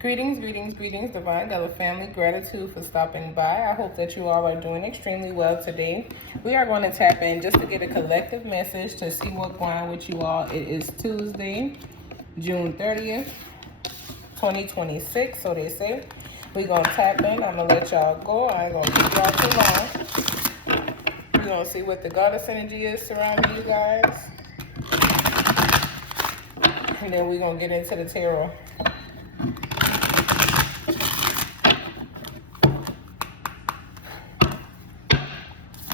Greetings, greetings, greetings, Divine Gullah family. Gratitude for stopping by. I hope that you all are doing extremely well today. We are going to tap in just to get a collective message to see what's going on with you all. It is Tuesday, June 30th, 2026, so they say. We're going to tap in. I'm going to let y'all go. I ain't going to keep y'all too long. We're going to see what the goddess energy is surrounding you guys. And then we're going to get into the tarot.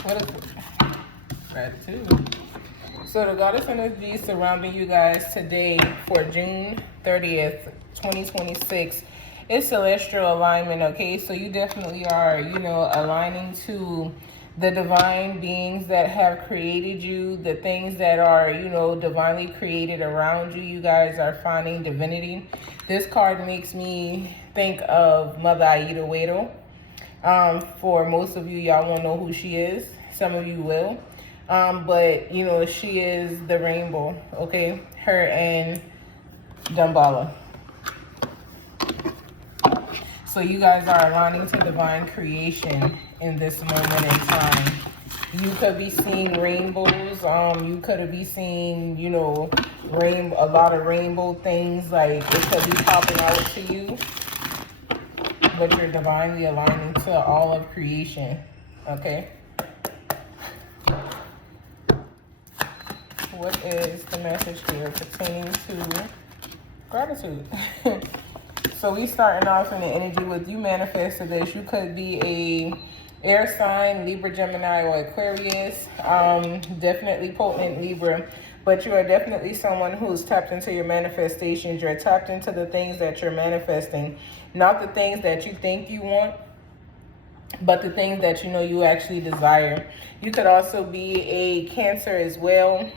What is it? Gratitude. So the goddess energy surrounding you guys today for June 30th, 2026 is celestial alignment, okay? So you definitely are, aligning to the divine beings that have created you, the things that are, divinely created around you. You guys are finding divinity. This card makes me think of Mother Aida Wedo. For most of you, y'all won't know who she is. Some of you will. But, she is the rainbow, okay? Her and Damballa. So you guys are aligning to divine creation in this moment in time. You could be seeing rainbows. You could be seeing, a lot of rainbow things. Like, it could be popping out to you. But you're divinely aligning to all of creation, okay? What is the message here pertaining to gratitude? So we starting off in the energy with you manifested this. You could be a air sign, Libra, Gemini, or Aquarius. Definitely potent Libra. But you are definitely someone who's tapped into your manifestations. You're tapped into the things that you're manifesting. Not the things that you think you want, but the things that you actually desire. You could also be a Cancer as well,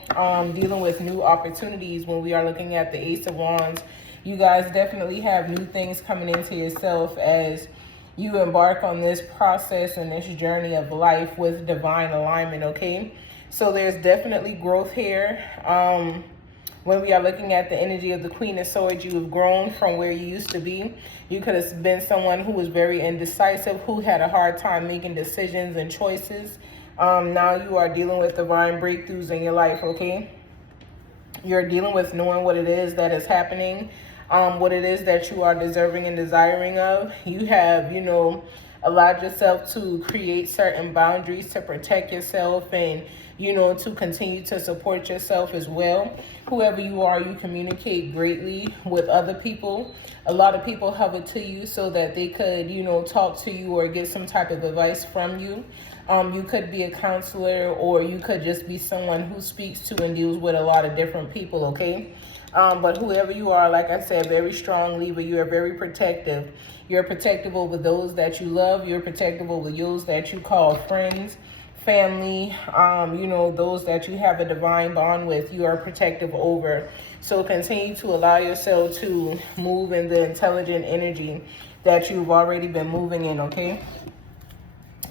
dealing with new opportunities when we are looking at the Ace of Wands. You guys definitely have new things coming into yourself as you embark on this process and this journey of life with divine alignment, okay? So there's definitely growth here. When we are looking at the energy of the Queen of Swords, you have grown from where you used to be. You could have been someone who was very indecisive, who had a hard time making decisions and choices. Now you are dealing with divine breakthroughs in your life, okay? You're dealing with knowing what it is that is happening, what it is that you are deserving and desiring of. You have, allowed yourself to create certain boundaries to protect yourself and, to continue to support yourself as well. Whoever you are, you communicate greatly with other people. A lot of people hover to you so that they could, talk to you or get some type of advice from you. You could be a counselor, or you could just be someone who speaks to and deals with a lot of different people, okay? But whoever you are, like I said, very strong Libra. You are very protective. You're protective over those that you love. You're protective over those that you call friends, family, those that you have a divine bond with. You are protective over. So continue to allow yourself to move in the intelligent energy that you've already been moving in, okay?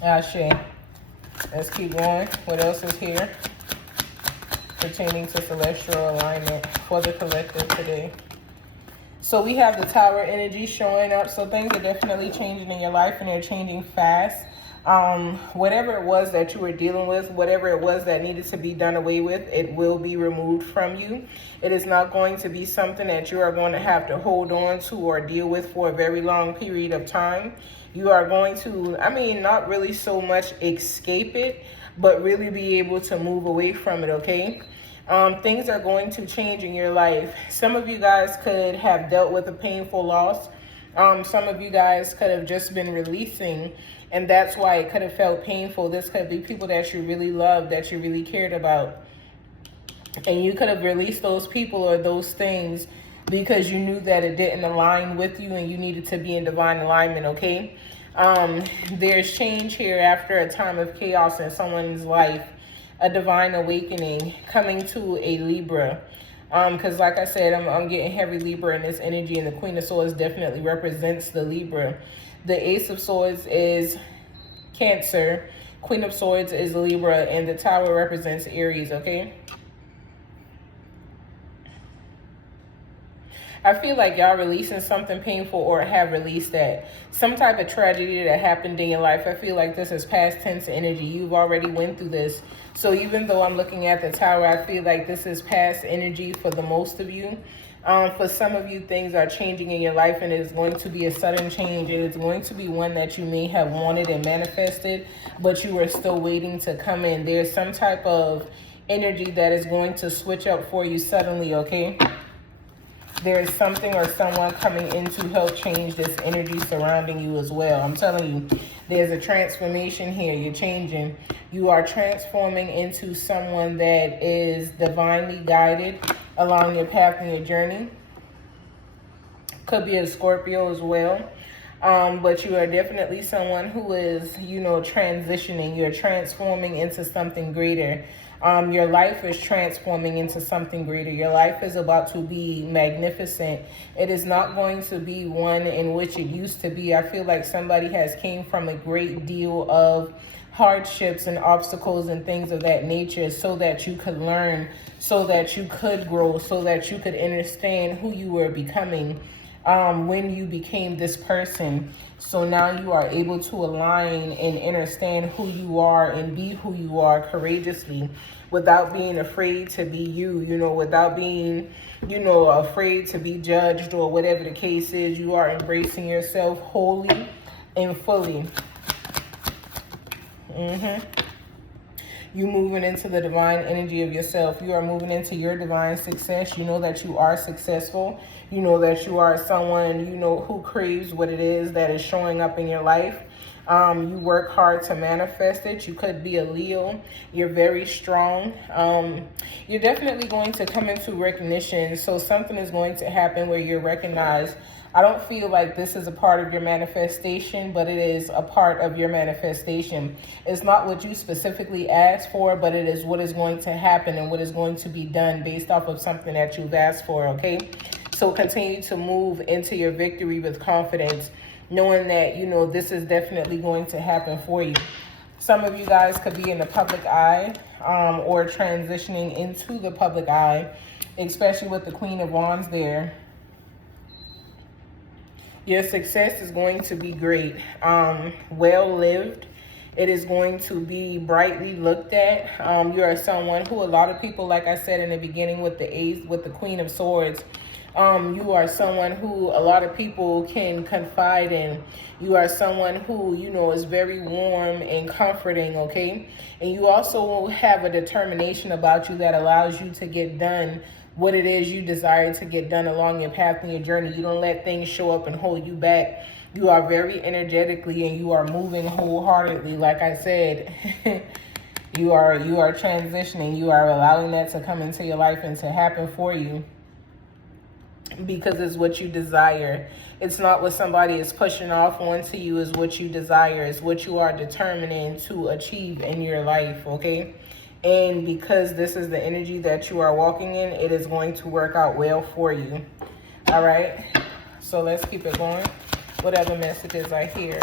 Ashe. Let's keep going. What else is here pertaining to celestial alignment for the collective today? So we have the Tower energy showing up. So things are definitely changing in your life, and they're changing fast. Whatever it was that you were dealing with, whatever it was that needed to be done away with, it will be removed from you. It is not going to be something that you are going to have to hold on to or deal with for a very long period of time. You are going to, not really so much escape it, but really be able to move away from it, okay? Things are going to change in your life. Some of you guys could have dealt with a painful loss. Some of you guys could have just been releasing, and that's why it could have felt painful. This could be people that you really loved, that you really cared about. And you could have released those people or those things because you knew that it didn't align with you and you needed to be in divine alignment, okay? There's change here after a time of chaos in someone's life, a divine awakening coming to a Libra. Because like I said, I'm getting heavy Libra in this energy, and the Queen of Swords definitely represents the Libra. The Ace of Swords is Cancer, Queen of Swords is Libra, and the Tower represents Aries, okay? I feel like y'all releasing something painful or have released that. Some type of tragedy that happened in your life. I feel like this is past tense energy. You've already went through this. So even though I'm looking at the Tower, I feel like this is past energy for the most of you. For some of you, things are changing in your life, and it is going to be a sudden change. It is going to be one that you may have wanted and manifested, but you are still waiting to come in. There's some type of energy that is going to switch up for you suddenly, okay? There is something or someone coming in to help change this energy surrounding you as well. I'm telling you, there's a transformation here. You're changing. You are transforming into someone that is divinely guided along your path and your journey. Could be a Scorpio as well. But you are definitely someone who is, you know, transitioning. You're transforming into something greater. Your life is transforming into something greater. Your life is about to be magnificent. It is not going to be one in which it used to be. I feel like somebody has came from a great deal of hardships and obstacles and things of that nature so that you could learn, so that you could grow, so that you could understand who you were becoming when you became this person. So now you are able to align and understand who you are and be who you are courageously without being afraid to be you, you know, without being, you know, afraid to be judged or whatever the case is. You are embracing yourself wholly and fully. You moving into the divine energy of yourself. You are moving into your divine success. You know that you are successful. You know that you are someone, you know, who craves what it is that is showing up in your life. You work hard to manifest it. You could be a Leo. You're very strong. You're definitely going to come into recognition. So something is going to happen where you're recognized. I don't feel like this is a part of your manifestation, but it is a part of your manifestation. It's not what you specifically asked for, but it is what is going to happen and what is going to be done based off of something that you've asked for, okay? So continue to move into your victory with confidence, knowing that, you know, this is definitely going to happen for you. Some of you guys could be in the public eye or transitioning into the public eye, especially with the Queen of Wands there. Your success is going to be great, well lived. It is going to be brightly looked at. You are someone who a lot of people, like I said in the beginning with the Ace, with the Queen of Swords, you are someone who a lot of people can confide in. You are someone who, you know, is very warm and comforting, okay? And you also have a determination about you that allows you to get done what it is you desire to get done along your path and your journey. You don't let things show up and hold you back. You are very energetically and you are moving wholeheartedly. Like I said, you are transitioning. You are allowing that to come into your life and to happen for you because it's what you desire. It's not what somebody is pushing off onto you. Is what you desire. It's what you are determining to achieve in your life, okay? And because this is the energy that you are walking in, it is going to work out well for you. All right. So let's keep it going. What other messages I hear?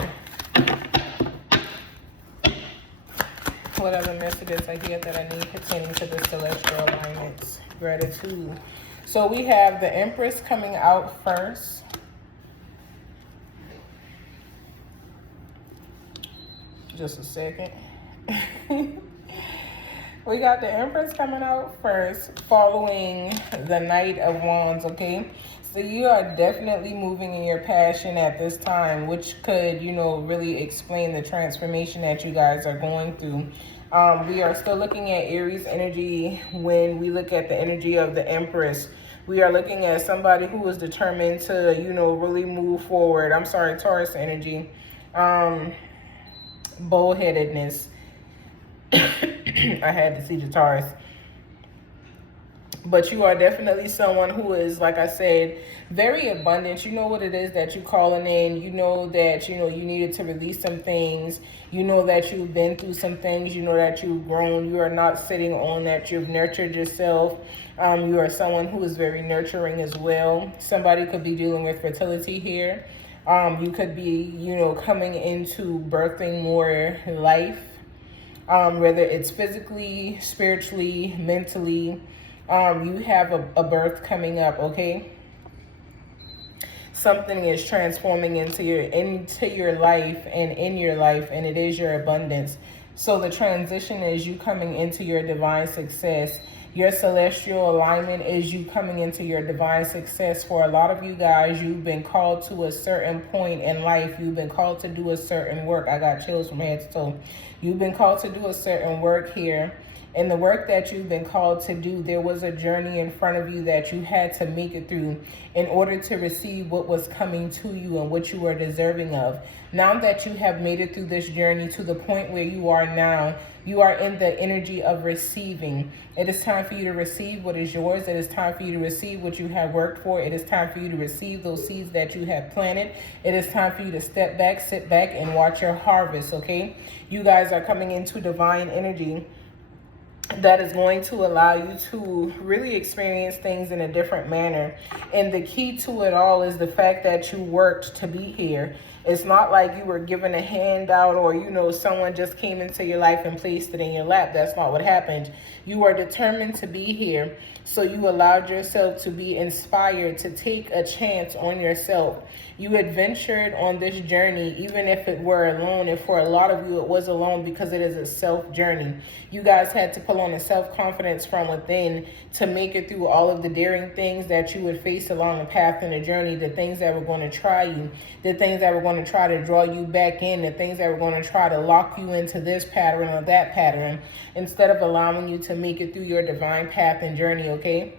What other messages I hear that I need pertaining to the celestial alignments? Gratitude. So we have the Empress coming out first. Just a second. We got the Empress coming out first, following the Knight of Wands, okay? So you are definitely moving in your passion at this time, which could, you know, really explain the transformation that you guys are going through. We are still looking at Aries energy when we look at the energy of the Empress. We are looking at somebody who is determined to, you know, really move forward. I'm sorry, Taurus energy. Bullheadedness. I had to see the Taurus. But you are definitely someone who is, like I said, very abundant. You know what it is that you're calling in. You know that, you know, you needed to release some things. You know that you've been through some things. You know that you've grown. You are not sitting on that. You've nurtured yourself. You are someone who is very nurturing as well. Somebody could be dealing with fertility here. You could be, you know, coming into birthing more life. Whether it's physically, spiritually, mentally, you have a birth coming up, okay? something is transforming into your life and in your life, and it is your abundance. So the transition is you coming into your divine success. Your celestial alignment is you coming into your divine success. For a lot of you guys, you've been called to a certain point in life. You've been called to do a certain work. I got chills from head to toe. You've been called to do a certain work here. And the work that you've been called to do, there was a journey in front of you that you had to make it through in order to receive what was coming to you and what you were deserving of. Now that you have made it through this journey to the point where you are now, you are in the energy of receiving. It is time for you to receive what is yours. It is time for you to receive what you have worked for. It is time for you to receive those seeds that you have planted. It is time for you to step back, sit back, and watch your harvest, okay? You guys are coming into divine energy that is going to allow you to really experience things in a different manner. And the key to it all is the fact that you worked to be here. It's not like you were given a handout or, you know, someone just came into your life and placed it in your lap. That's not what happened. You are determined to be here. So you allowed yourself to be inspired to take a chance on yourself. You adventured on this journey, even if it were alone. And for a lot of you, it was alone because it is a self journey. You guys had to pull on a self-confidence from within to make it through all of the daring things that you would face along the path and the journey, the things that were going to try you, the things that were going to try to draw you back in, the things that were going to try to lock you into this pattern or that pattern, instead of allowing you to make it through your divine path and journey, okay?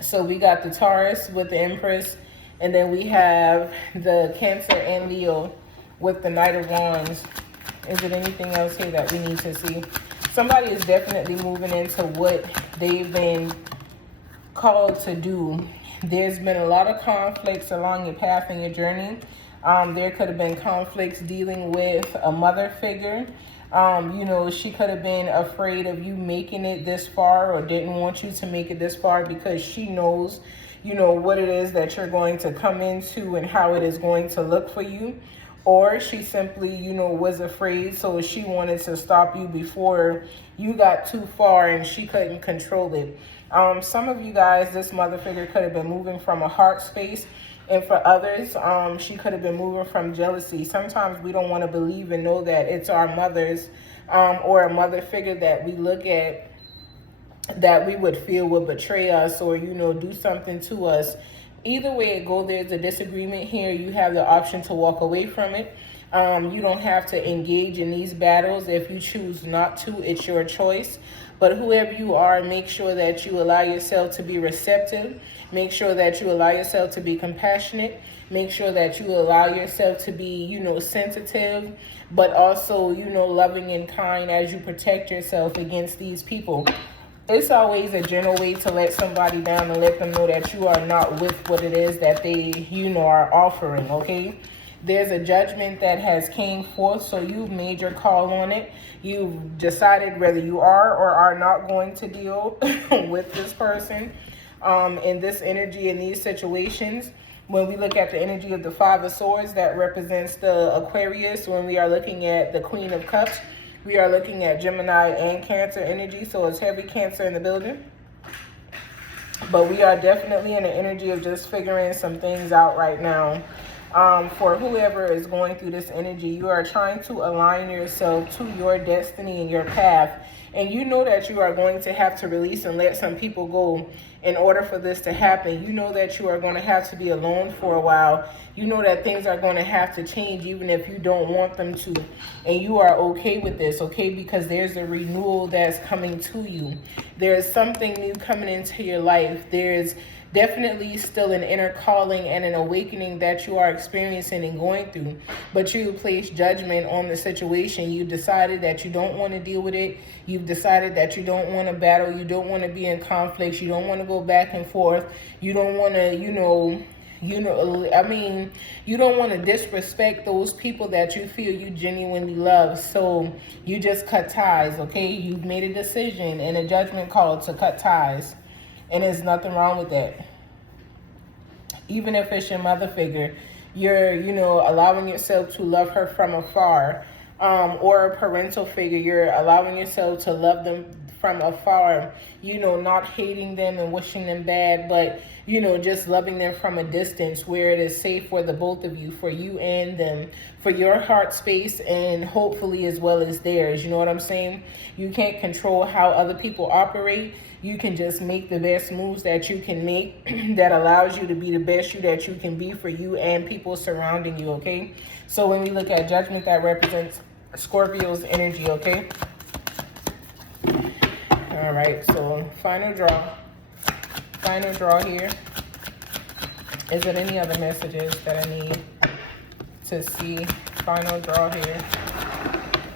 So we got the Taurus with the Empress, and then we have the Cancer and Leo with the Knight of Wands. Is it anything else here that we need to see? Somebody is definitely moving into what they've been called to do. There's been a lot of conflicts along your path and your journey. There could have been conflicts dealing with a mother figure. You know, she could have been afraid of you making it this far or didn't want you to make it this far because she knows, you know, what it is that you're going to come into and how it is going to look for you. Or she simply, you know, was afraid, so she wanted to stop you before you got too far and she couldn't control it. Some of you guys, this mother figure could have been moving from a heart space. And for others, she could have been moving from jealousy. Sometimes we don't want to believe and know that it's our mothers or a mother figure that we look at that we would feel would betray us or, you know, do something to us. Either way it goes, there's a disagreement here. You have the option to walk away from it. You don't have to engage in these battles. If you choose not to, it's your choice. But whoever you are, make sure that you allow yourself to be receptive. Make sure that you allow yourself to be compassionate. Make sure that you allow yourself to be, you know, sensitive, but also, you know, loving and kind as you protect yourself against these people. It's always a gentle way to let somebody down and let them know that you are not with what it is that they, you know, are offering, okay? There's a judgment that has came forth, so you've made your call on it. You've decided whether you are or are not going to deal with this person in this energy, in these situations. When we look at the energy of the Five of Swords, that represents the Aquarius. When we are looking at the Queen of Cups, we are looking at Gemini and Cancer energy, so it's heavy Cancer in the building. But we are definitely in the energy of just figuring some things out right now. For whoever is going through this energy, you are trying to align yourself to your destiny and your path. And you know that you are going to have to release and let some people go in order for this to happen. You know that you are going to have to be alone for a while. You know that things are going to have to change even if you don't want them to. And you are okay with this, okay? Because there's a renewal that's coming to you. There's something new coming into your life. There's definitely still an inner calling and an awakening that you are experiencing and going through. But you place judgment on the situation. You decided that you don't want to deal with it. You've decided that you don't want to battle. You don't want to be in conflicts. You don't want to go back and forth. You don't want to, you don't want to disrespect those people that you feel you genuinely love. So you just cut ties, okay? You've made a decision and a judgment call to cut ties. And there's nothing wrong with that. Even if it's your mother figure, you're, allowing yourself to love her from afar. Or a parental figure, you're allowing yourself to love them from afar, you know, not hating them and wishing them bad, but, you know, just loving them from a distance where it is safe for the both of you, for you and them, for your heart space, and hopefully as well as theirs. You know what I'm saying? You can't control how other people operate. You can just make the best moves that you can make that allows you to be the best you that you can be for you and people surrounding you, okay? So when we look at Judgment, that represents Scorpio's energy, okay? All right, so final draw. Final draw here. Is there any other messages that I need to see? Final draw here.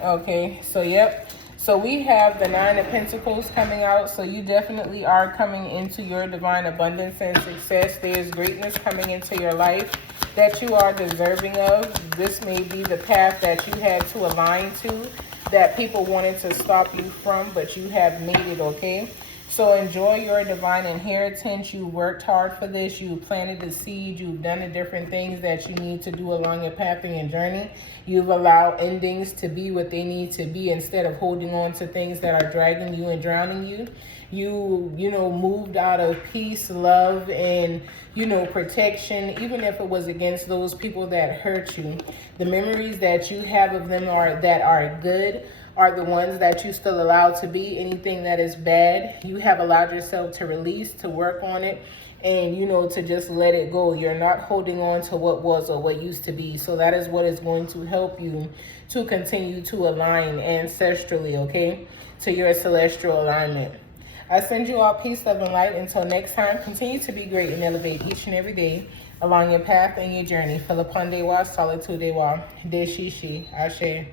Okay, so yep. So we have the Nine of Pentacles coming out. So you definitely are coming into your divine abundance and success. There's greatness coming into your life that you are deserving of. This may be the path that you had to align to, that people wanted to stop you from, but you have made it, okay? So enjoy your divine inheritance. You worked hard for this. You planted the seed. You've done the different things that you need to do along your path and your journey. You've allowed endings to be what they need to be instead of holding on to things that are dragging you and drowning you. You know, moved out of peace, love, and, you know, protection, even if it was against those people that hurt you. The memories that you have of them that are good are the ones that you still allow to be. Anything that is bad, you have allowed yourself to release, to work on it, and, you know, to just let it go. You're not holding on to what was or what used to be. So that is what is going to help you to continue to align ancestrally, okay, to your celestial alignment. I send you all peace, love, and light. Until next time, continue to be great and elevate each and every day along your path and your journey. Philippan Dewa, Solitude Dewa, Deshishi, Ashe.